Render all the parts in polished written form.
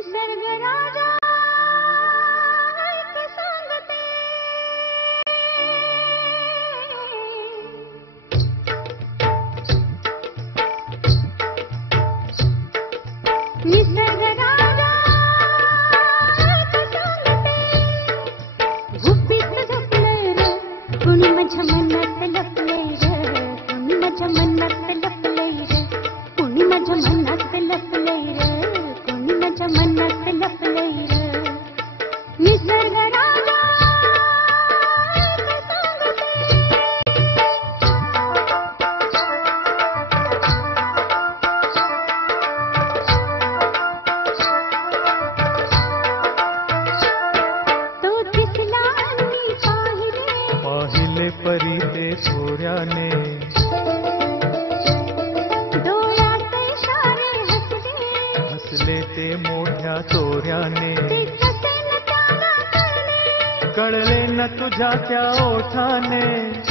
निसर्ग राजा ऐक सांगते, निसर्ग राजा ऐक सांगते, गुपित झोपलंय रे कुणी माझ्या मनात लपलंय रे, कुणी माझ्या मनात लपलंय रे, कुणी माझ्या मनात लपलंय रे, कुणी माझ्या मनात लपलंय रे, निसर्ग राजा ऐक सांगते. तो दिसला आणि पाहिले परी ते थोऱ्याने, डोळ्यात इशारे हसले, हसले ते मोठ्या तोऱ्याने. ते कसे न त्याला कळले, कळले न तुझ्या त्या ओठाने,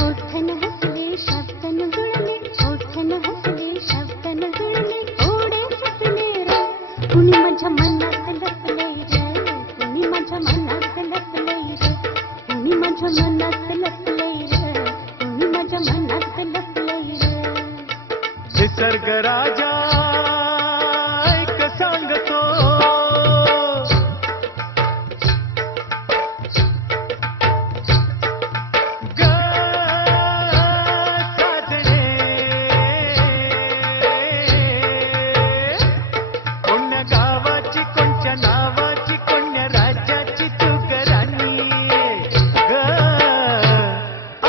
ओठन हसले शब्दन जुळले, ओठन हसले शब्दन जुळले, थोडे सुटले रे, कुणी माझ्या मनात लपलंय रे, कुणी माझ्या मनात लपलंय रे, कुणी माझ्या मनात लपलंय रे, कुणी माझ्या मनात लपलंय रे. निसर्ग राजा ऐक सांगतो, ग साजणे, कोण्या गावाची कोणत्या नावाची कोण्या राज्याची तू गराणी, ग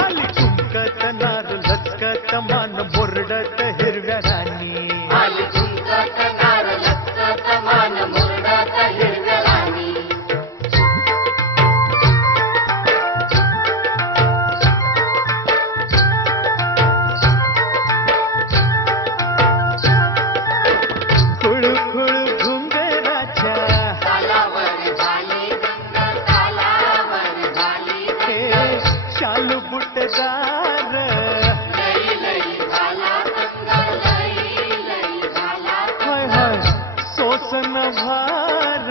आली ठुमकत नार लचकत मान मुरडत हिरव्या राणी. आली झुंकत नार लचकत मान मुरडत हिरव्या राणी. खुळखुळ घुंगराच्या तालावर झाली गंग, तालावर झाली हे शालू बुटदार, लई लई झाला गंग, लई लई झाला हाय हाय सोसन भार,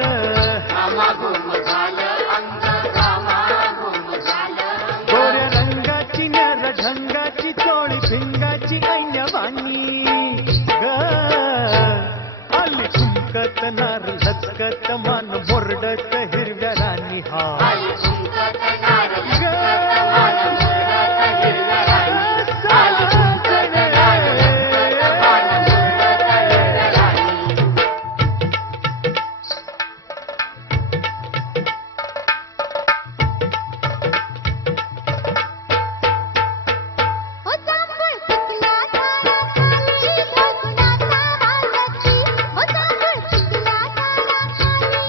घामाघूम झालं अंग, घामाघूम झालं. गोऱ्या रंगाची न्यार ढंगाची चोळी भिंगाची ऐन्यवानी, ग आली ठुमकत नार लचकत मान मुरडत हिरव्या राणी. हा आली झुंकत नार लचकत मान मुरडत हिरव्या राणी. आली झुंकत नार लचकत मान मुरडत हिरव्या राणी. ओ जांभूळ पिकला झाडाखाली, झोपला वालकी, ओ जांभूळ पिकला झाडाखाली,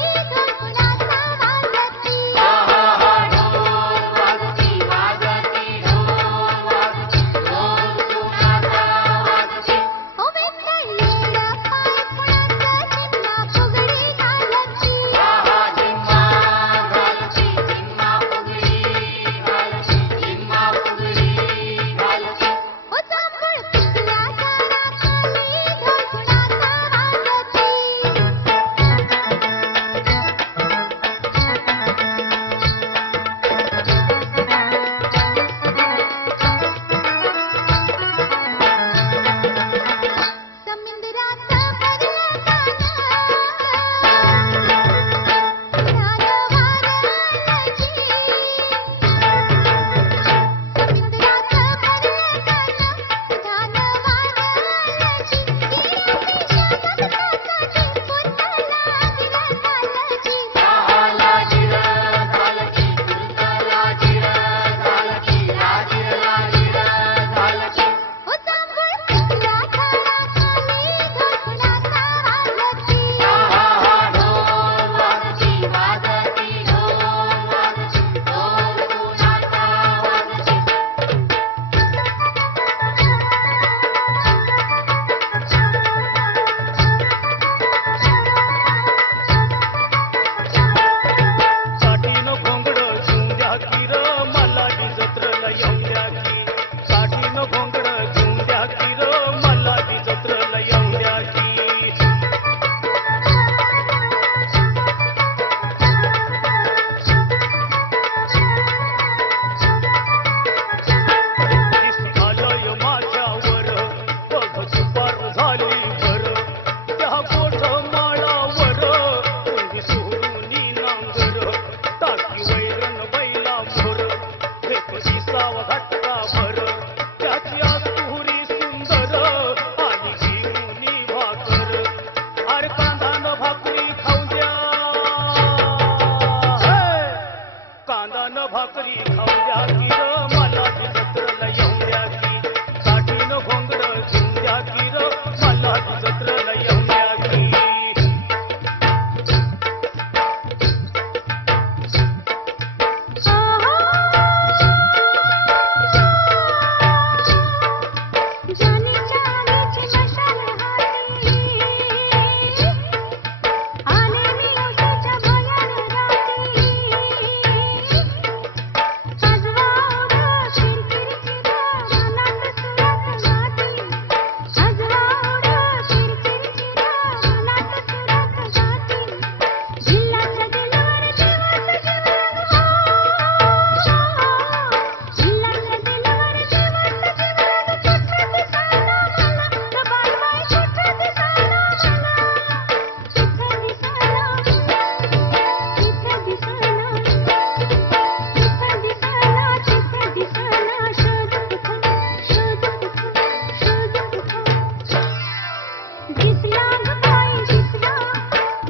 दिसला ग बाई दिसला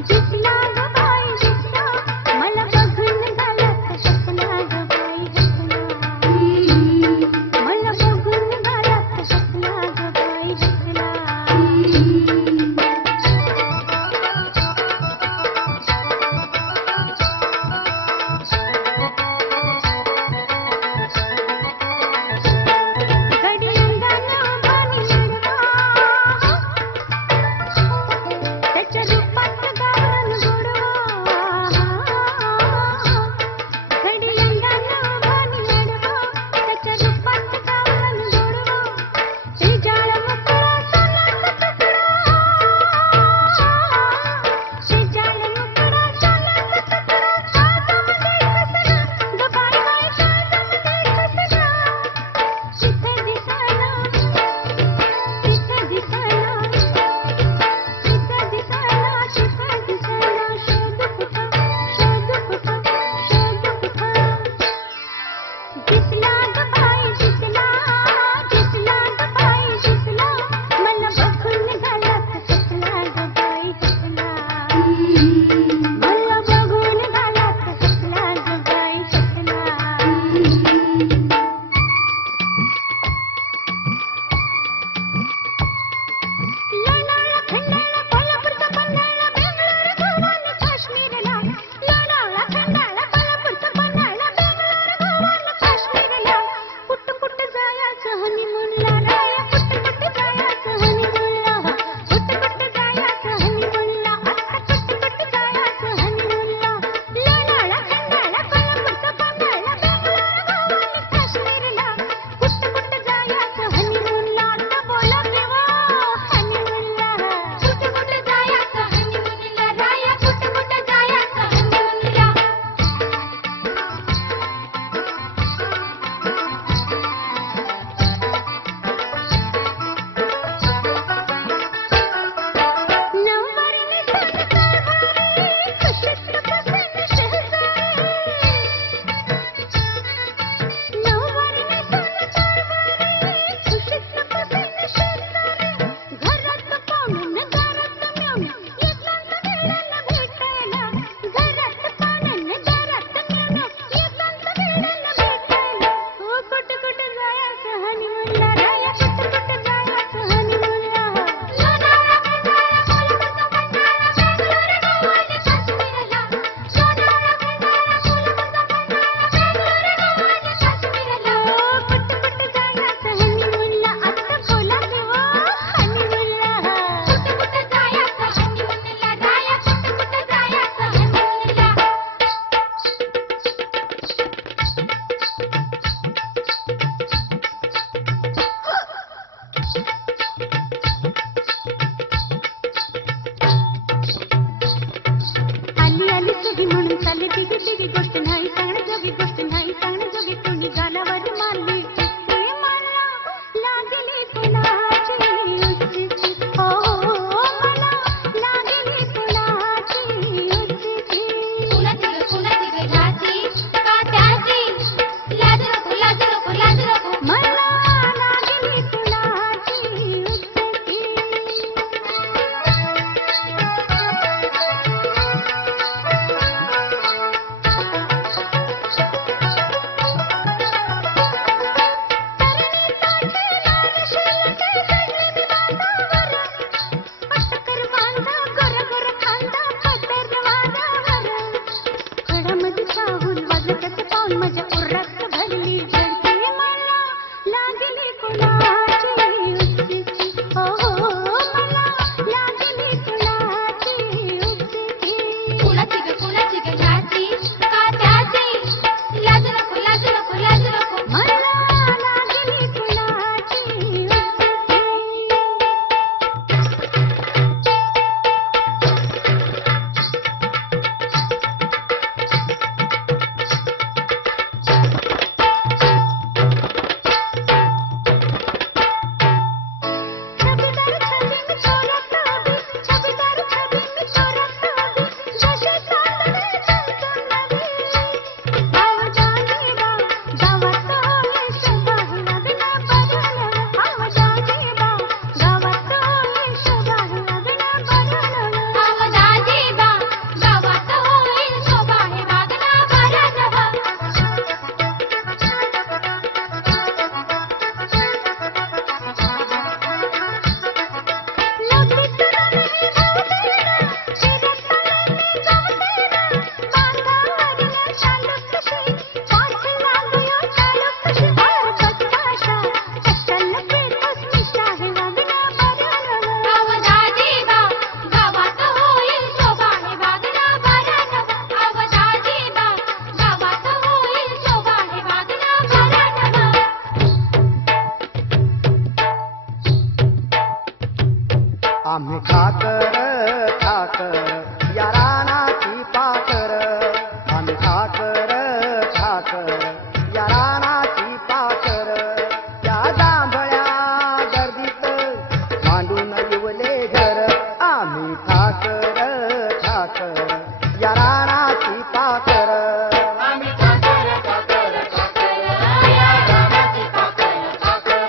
दिसला ग बाई दिसला मला बघून गालात हसला ग बाई हसला मला बघून गालात हसला ग बाई हसला ठाकर ठाकर या रानाची पाखर आम्ही ठाकर ठाकर या रानाची पाखर या जांभळ्या गर्दीत मांडून येवले घर आम्ही ठाकर ठाकर या रानाची पाखर आम्ही ठाकर ठाकर ठाकर या रानाची पाखर ठाकर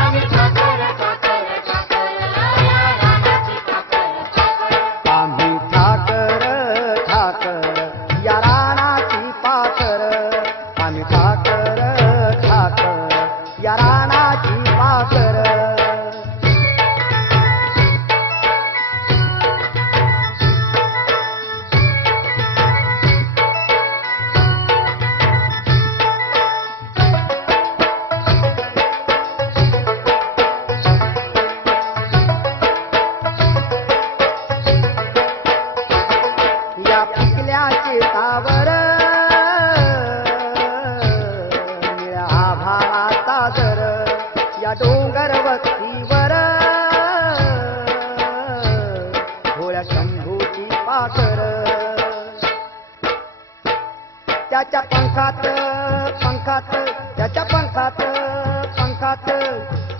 आम्ही ठाकर ठाकर ठाकर या रानाची पाखर आम्ही ठाकर ठाकर या रानाची पाखर आम्ही ठाकर ठाकर या रानाची पाखर या पिकल्याचे सावर निळ्या आभाळाचा दर या डोंगर वस्तीवर भोळ्या शंभूची पाखर त्याच्या पंखात त्याच्या पंखात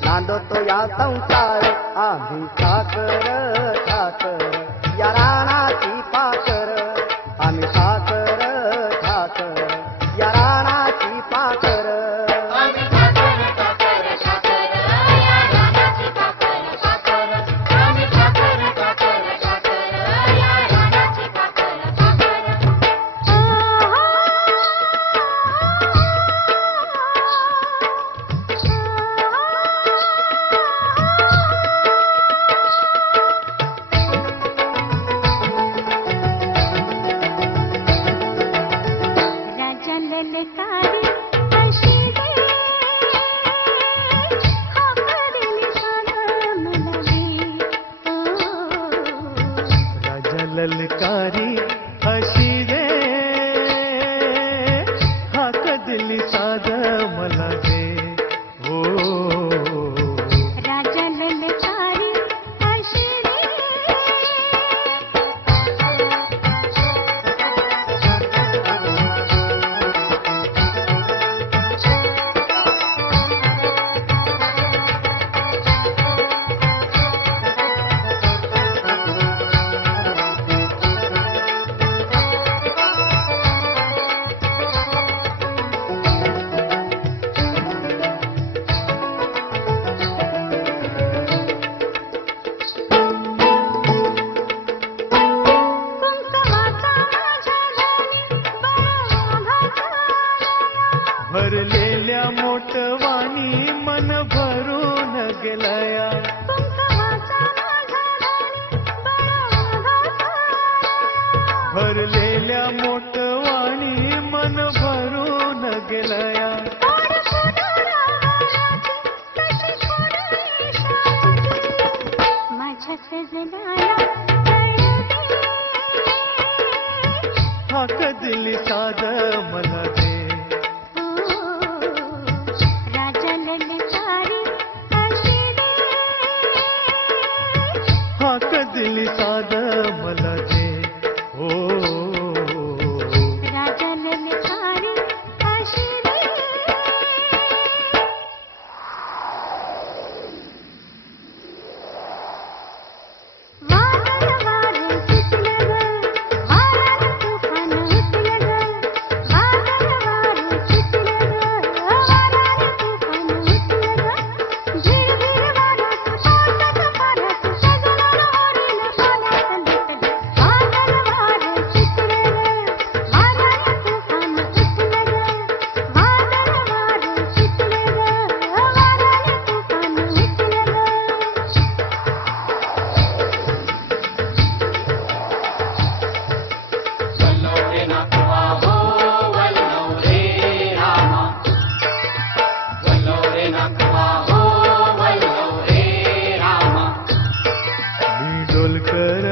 नांदतो या संसार आम्ही ठाकर ठाकर या रानाची पाखर आम्ही ठाकर ठाकर या रानाची पाखर आम्ही ठाकर ठाकर ठाकर या रानाची पाखर ठाकर आम्ही ठाकर ठाकर ठाकर या रानाची पाखर राजा ललकारी अशी रे हाकलेली सागर मनवी राजा ललकारी अशी रे हाक दिली साध मला दे हो राजा ललकारी अशी रे कुंकवाचा माझ्या राणी बळाभाचा भरलेल्या मोठवाणी मन भरून गेलया कुंकवाचा माझ्या राणी बळाभाचा भरलेल्या मोठवाणी मन भरून गेलया माझ्या सजनाला हाक दिली साध मला दे राजा ललकारी अशी रे हाक दिली साध मला दे हो राजा ललकारी अशी रे वादळ वारे सुटलं ग वाऱ्यानं तुफान उठलं ग वादळ वारे सुटलं ग वाऱ्यानं तुफान उठलं ग झिरझिर वाऱ्यात पावसाचं पाण्यात सजनानं ओढीनं पाण्यात लुटलं वादळ वारे सुटलं ग वाऱ्यानं तुफान उठलं ग वादळ वारे सुटलं ग वाऱ्यानं तुफान उठलं ग वल्लव रे नाकवा हो वल्लव रे रामा वल्लव रे नाकवा हो वल्लव रे रामा मी डोलकर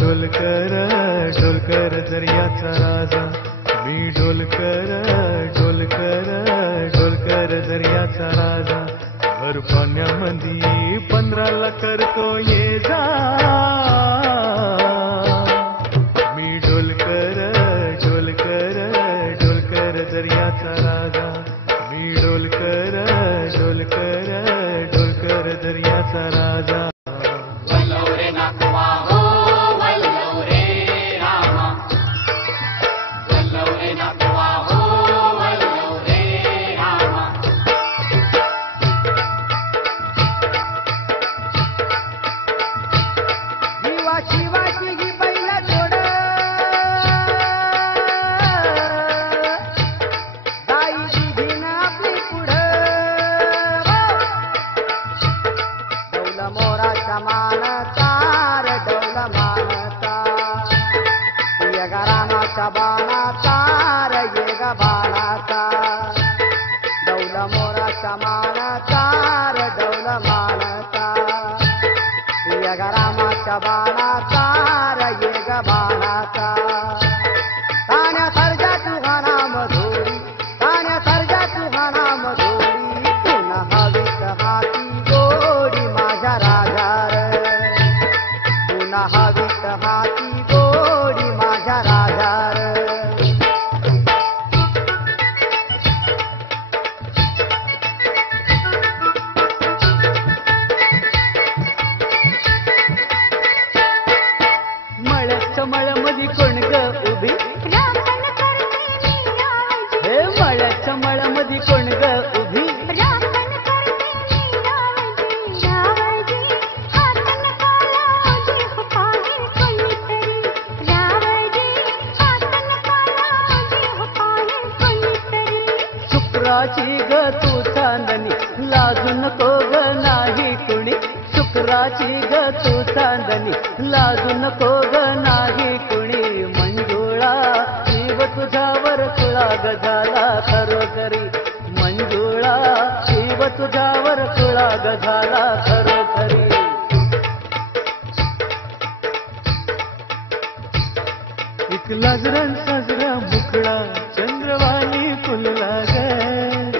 डोलकर डोलकर दर्याचा राजा मी डोलकर डोलकर डोलकर दर्याचा राजा भर पाण्यामध्ये 15 करतो ये जा वाशी वाशी ही बैल जोड गाई दिधीन आपली पुढं डौल मोराच्या मानता रे डौल मानता येग रामाच्या बाणाचा रे येग बाणाचा डौल मोराच्या मानता रे डौल मानता येग रामाच्या बाणाचा रे येग बाणाचा ताण्या सर्जा तुहाना मधुरी ताण्या सर्जा तुहाना मधुरी पुन्हा हवीत हाती गोडी माझ्या राजा रे पुन्हा हवीत हाती गोडी माझ्या राजा रे मळ्याच्या मळ्यामध्ये कोण ग उभी राखण करते मी रावजी हे मळ्याच्या मळ्यामध्ये कोण ग उभी राखण करते मी रावजी रावजी हातन कालावजी हो पाहे कोणीतरी रावजी हातन कालावजी हो पाहे कोणीतरी शुक्राची ग तू चांदणी लाजू नको ग नाही कुणी शुक्राची ग तू चांदणी लाजू नको ग नाही कुणी मंजुळा शिव तुझ्यावर तुळा ग झाला खरोखरी मंजुळा शिव तुझ्यावर तुळा ग झाला खरोखरी एक लाजरण साजरा मुखडा चंद्रवाणी फुलला ग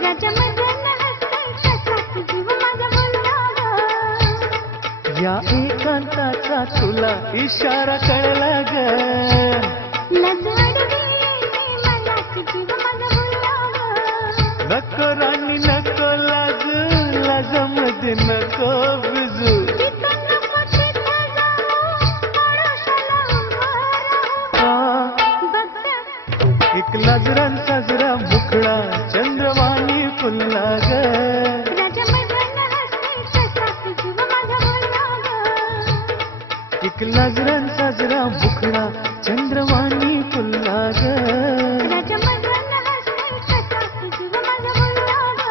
राजा मदन हसते कसा जीव माझा बोलला ग या एकांताचा तुला इशारा कळला ग लज अडवी येते मनात जीव माझा बोलला ग नको राणी नको लाज लाजामध्ये नको बिजू जिथं नको तिथं जाऊ आळशाला उभं राहू बघ एक लाजरान साजरा मुखडा चंद्रवाणी फुलला ग राजा मदन हसते कसा जीव माझा बोलला ग एक लाजरान साजरा मुखडा चंद्रवाणी फुलला ग राजा मदन हसते कसा जीव माझा बोलला ग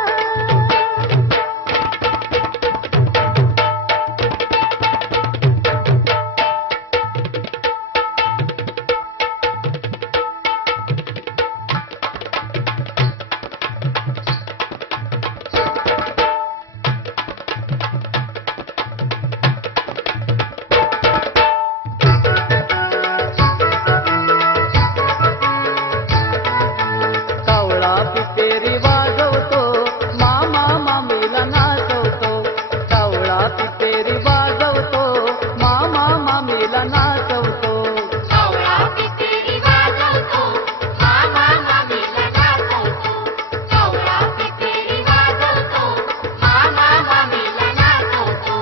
कावळा पितेरी वाजवतो मामा मामीला नाचवतो कावळा पितेरी वाजवतो मामा मामीला नाचवतो कावळा पितेरी वाजवतो मामा मामीला नाचवतो कावळा पितेरी वाजवतो मामा मामीला नाचवतो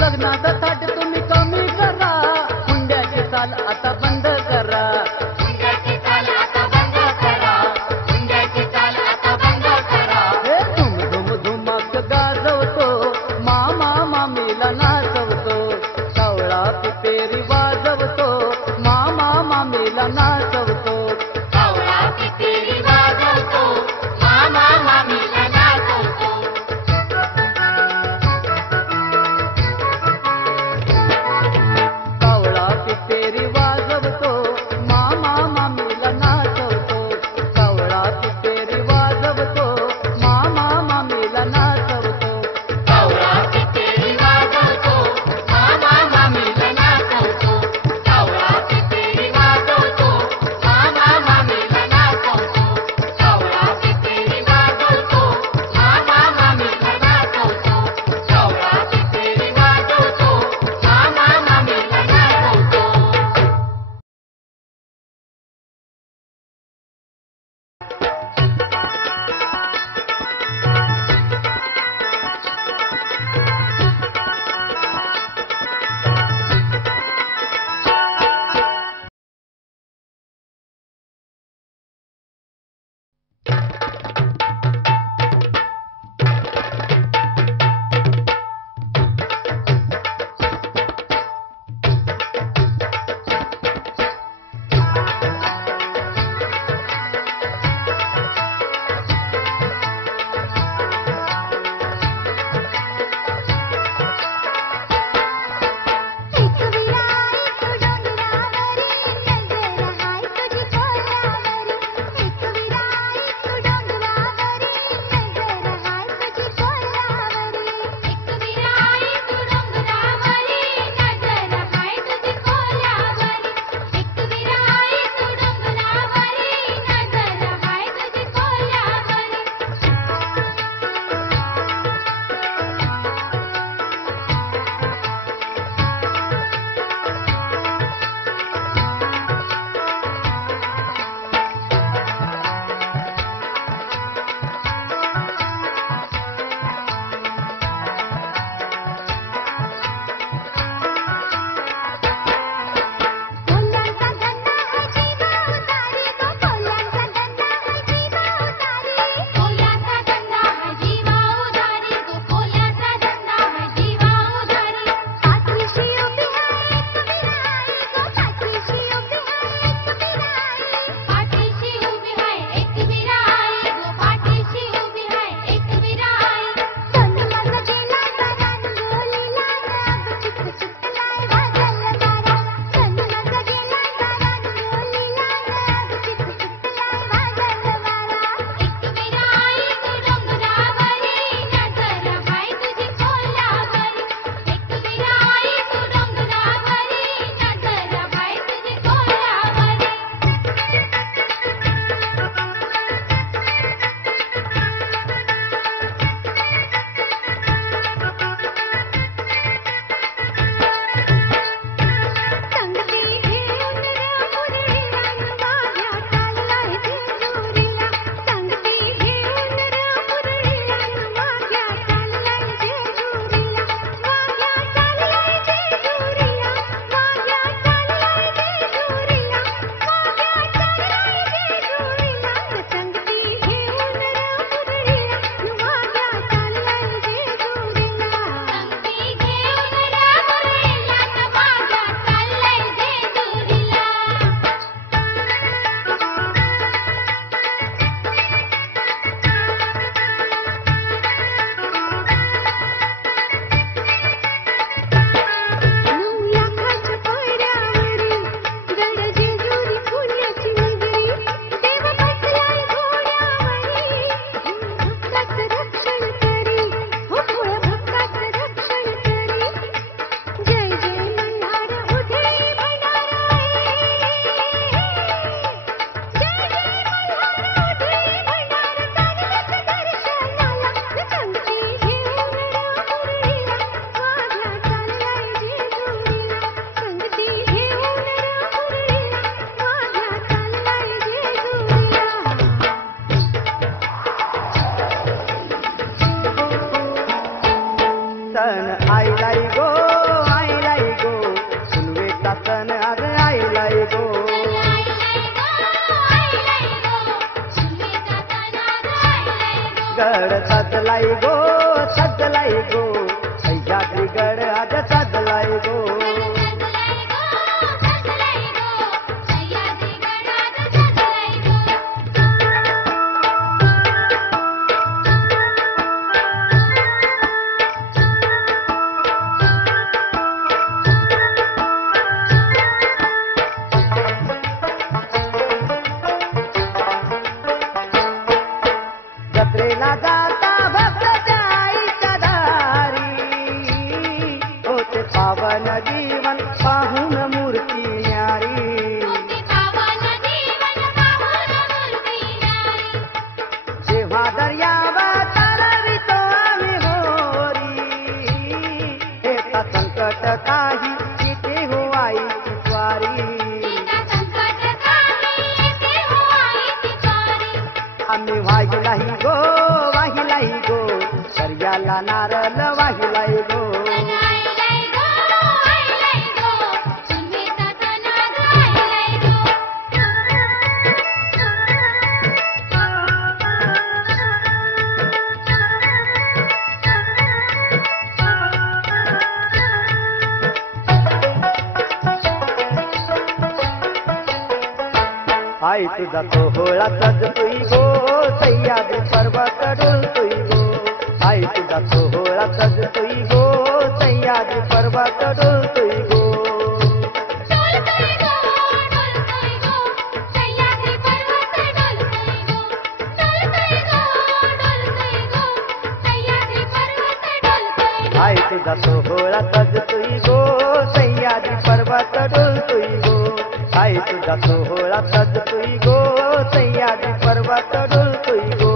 लग्नाचा थाट तुम्ही कमी करा हुंड्याची चाल आता बंद करा हुंड्याची चाल आता बंद करा हुंड्याची चाल आता बंद करा हे धुम धुम धुमाक गाजवतो मामा मामीला नाचवतो कावळा पितेरी वाजवतो मामा मामीला नाचवतो कावळा पितेरी वाजवतो मामा मामीला नाचवतो कावळा पितेरी वाजवतो मामा मामीला नाचवतो कावळा पितेरी वाजवतो मामा मामीला नाचवतो सण आईलाई गो फुलवेचा सण आज आईलाई गो गड सजलाई गो सह्याद्री गड आज सजलाई गो जत्रेला जाता भक्ताच्या आईच्या दारी होते पावन जीवन पाहून मूर्ती न्यारी जेव्हा दर्यावा तरवितो आम्ही होरी येता संकट काही इथे हो आईची स्वारी आम्ही वाहिलाई गो दर्याला नारळ वाहिलाई गो आई तुझा सोहळा सजतोय गो सह्याद्री पर्वत डोलतोय गो आई तुझा सोहळा सजतोय गो सह्याद्री पर्वत डोलतोय गो आई तुझा सोहळा सजतोय गो सह्याद्री पर्वत डोलतोय गो आई तुझा सोहळा सजतोय गो सह्याद्री पर्वत डोलतोय गो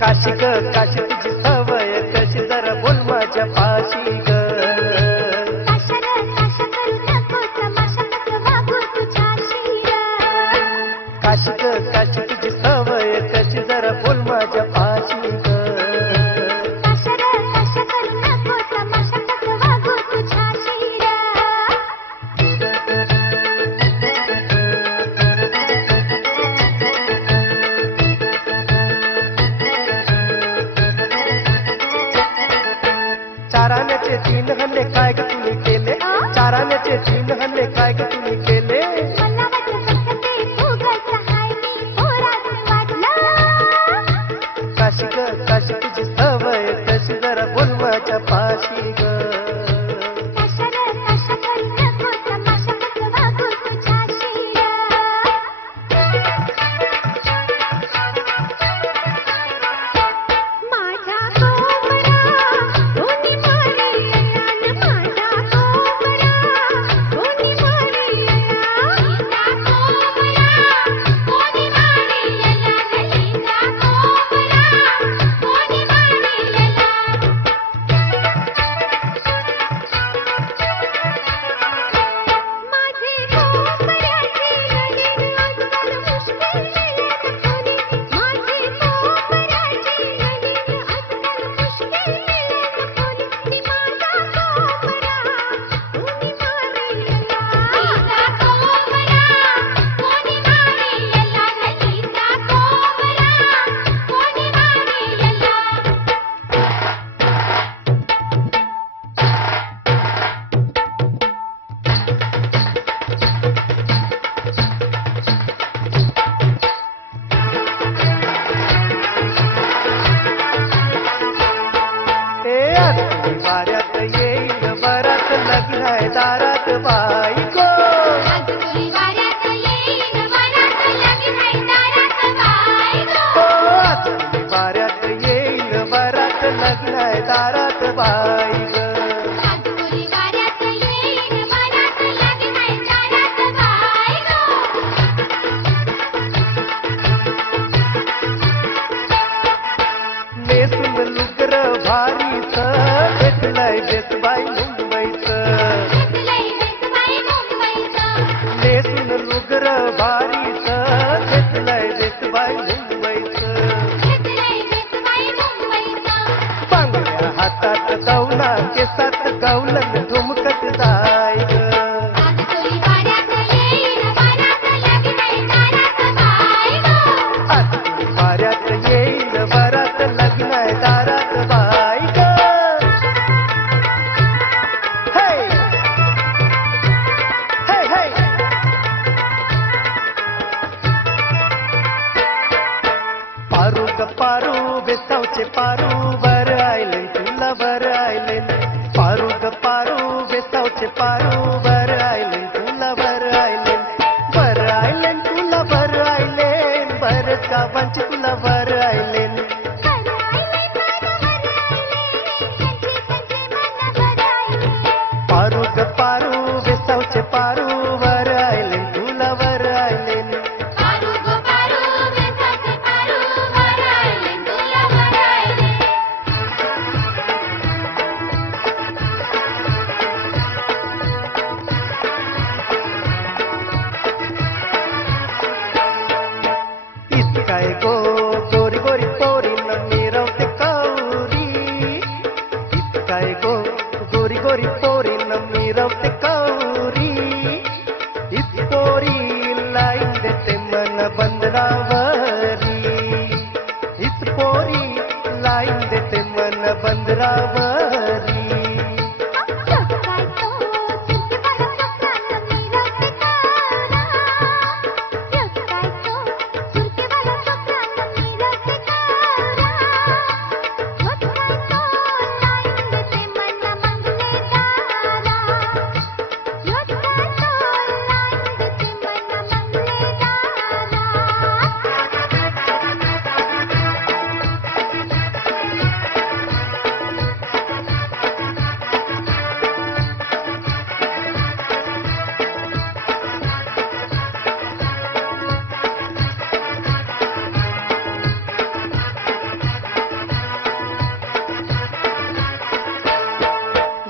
काशी तुझी सवय कशी जरा बोल माझ्या पाशी ग काशी तुझी सवय कशी जरा बोल माझ्या पाशी ग चाराण्याचे 3 हल्ले काय ग तुम्ही केले चाराण्याचे 3 हल्ले काय ग तुम्ही केले काशी तुझी सवय कशी जरा बोल माझ्या पाशी ग भारीच घेतलंय बेसबाई मुंबईचं नेसून लुगर भारीच घेतलंय बेसबाई मुंबईचं बांगड्या हातात गवला केसात गवलन ठुमकत जाय ग वाऱ्यात येईल वरात लग्नाय दारात बाई ग हे हे हे पारू ग पारू बेसावचे पारू वर आयले तुला वर आयले पारू ग पारू बेसावचे पारू वर आयले तुला वर आयले तुला वर आयले बर गावांची तुला वर आयले पारू ग पारू बेसावचे पारू वर आयले तुला वर आयले काय गो गोरी गोरी पोरी न मिरवते कौरी काय गो गोरी गोरी पोरी न मिरवते कौरी पोरी लाईन देते मन बंदरावरी पोरी लाईन देते मन बंदरावरी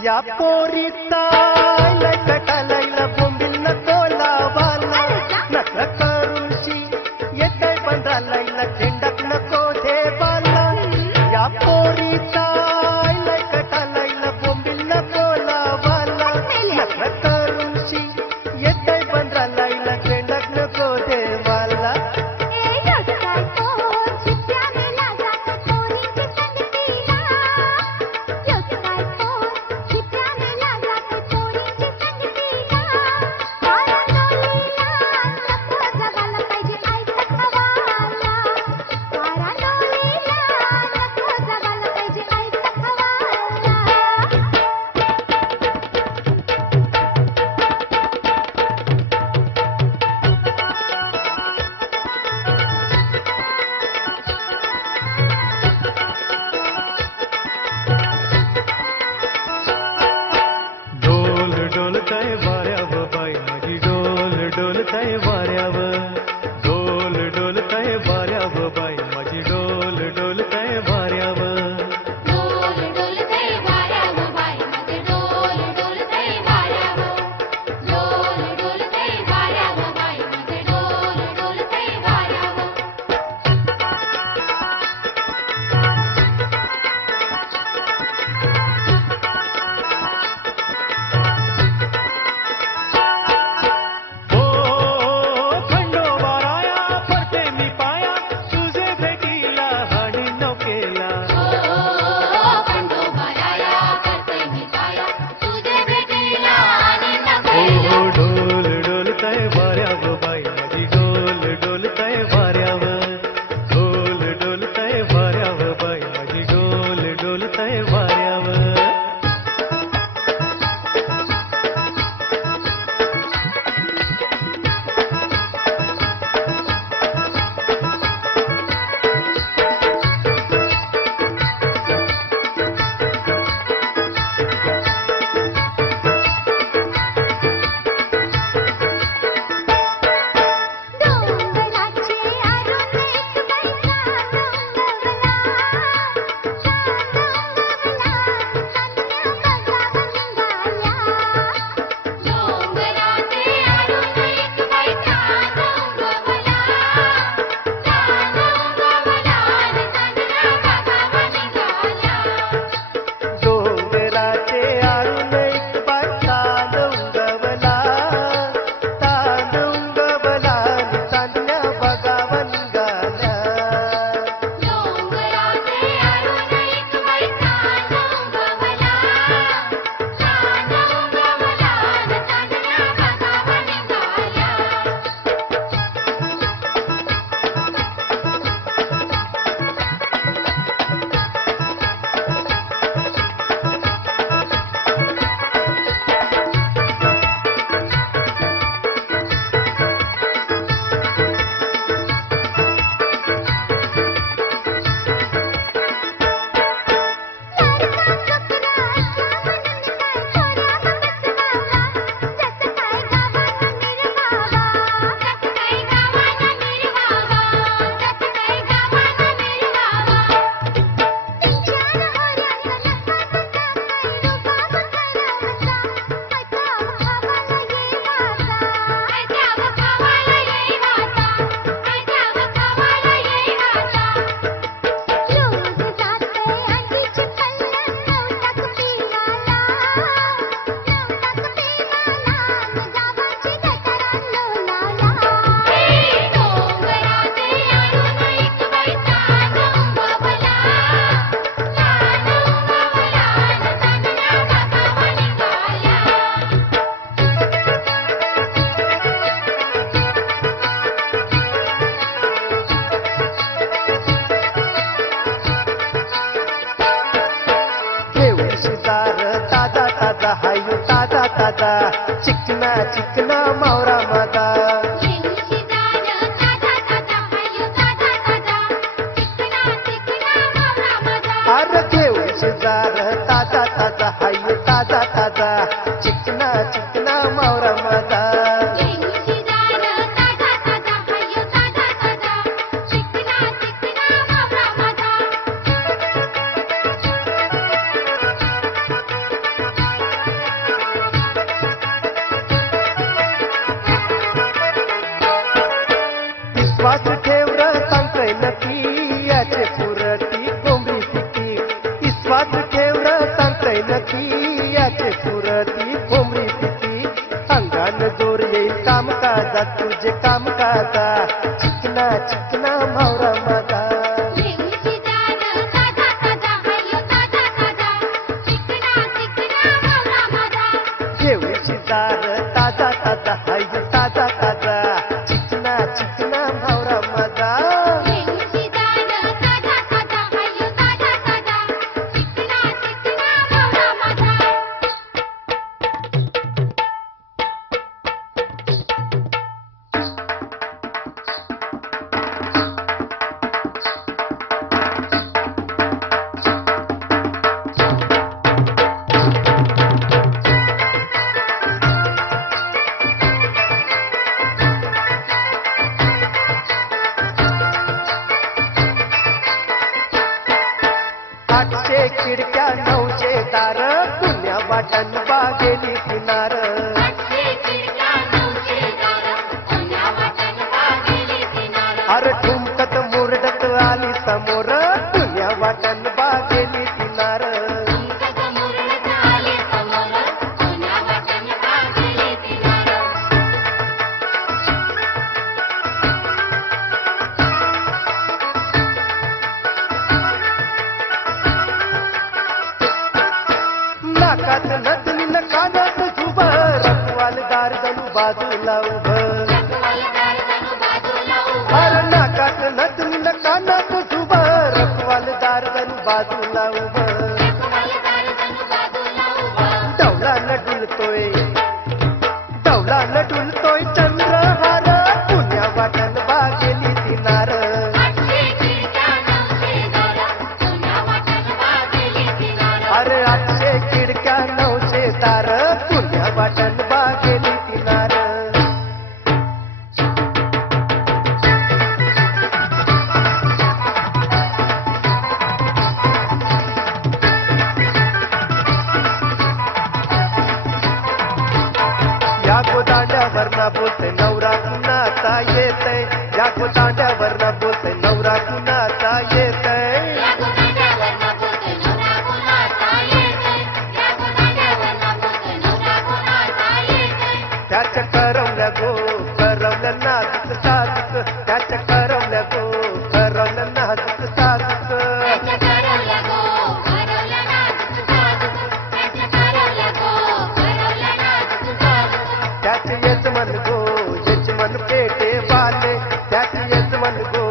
या पोरीचा कटालायला बोंबिल न तोलावाला नखरा करूशी येतय पंधरालायला खेंडात नको ठेवाला या पोरीचा कटालायला बोंबिल न तोलावाला नखरा करूशी येतय पंधरालायला खेंडात नको ठेवाला डोलताय वाऱ्यावर बाई माझी डोलताय वाऱ्यावर डोलताय वाऱ्यावर बाई माझी डोलताय वाऱ्यावर खंडोबाराया पडते मी पाया तुझे हायो ताजा ताजा चिकना चिकना मावरा माझा अरे घेऊ शेजार ताजा ताजा हायो ताजा ताजा चिकना चिकना मावरा माझा विश्वास ठेव र सांगतोय नक्की याचे पुरती कोंबडी सिटी विश्वास ठेव र सांगतोय नक्की याचे पुरती कोंबडी सिटी अंगान जोर येईल काम काजा तुझे काम काजा चिकना चिकना मावरा माझा घेऊची दार ताजा ताजा हाय ताजा ताजा चिकना चिकना मावरा माझा आठशे खिडक्या नऊशे दार पुण्या वाटण बागेली किनार अरे ठुमकत मुरडत आली समोर पुण्या वाटण बागेली किनार नाकात नथनी न कानात झुबा रखवालदार जणू बाजूला उभं अरे नाकात नथनी न कानात झुबा रखवालदार जणू बाजूला उभं डवला न डुलतोय चंद्रहार पुण्या वाटण बागेली दिनार अरे 800 खिडक्या 900 दार पुण्या वाटण बागेली किनार या गोदांड्यावर ना बोलते नवरा कुणाचा येतय या गोदांड्यावर ना बोलते नवरा कुणाचा येतय त्याच्या करवल्या गो करवल्या नाजूक साजूक त्याच्या करवल्या गो करवल्या नाजूक साजूक त्याचे यजमान गो यजमान पेटे वाले त्याचे यजमान गो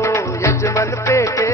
यजमान पेटे